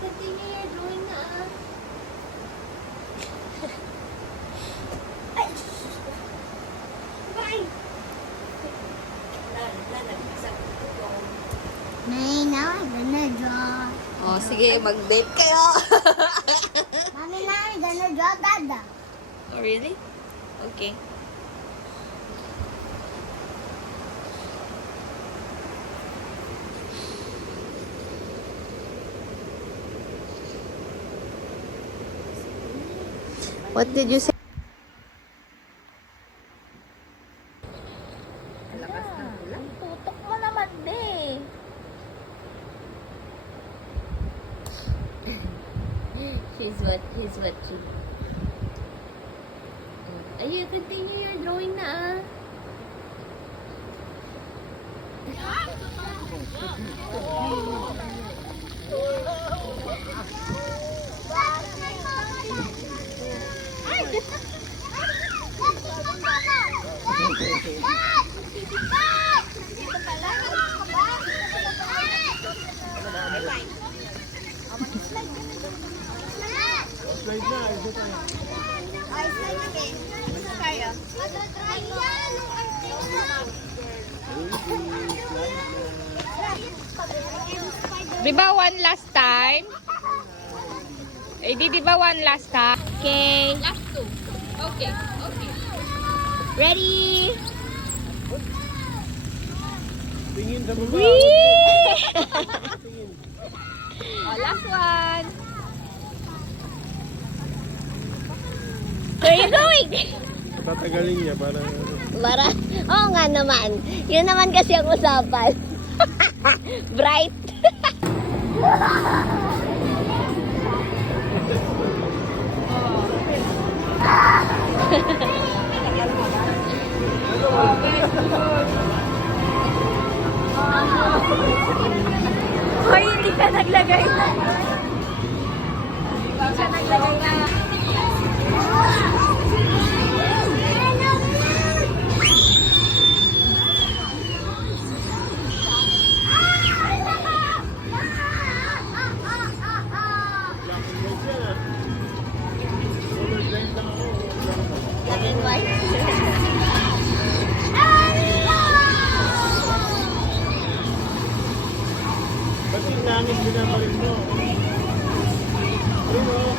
continue your drawing na ah. Nay, now I'm gonna draw. Oh, sige, mag-date kayo. Mommy, now I'm gonna draw Dada. Oh, really? Okay. What did you say? Tutok mo naman, be. He's watching. Ayun, continue your drawing na ah. Slide na, ito tayo. Di ba one last time? Eh, di ba one last time? Okay. Last two. Okay, okay. Ready? Tingin sa baba. Oh, last one. Where are you going? Tatagalin niya para... Para, oo nga naman. Yun naman kasi ang usapan. Bright. Hoy, hindi ka naglagay na. Hindi ka naglagay na. Ba't yung langit binabarin mo? Ayun o.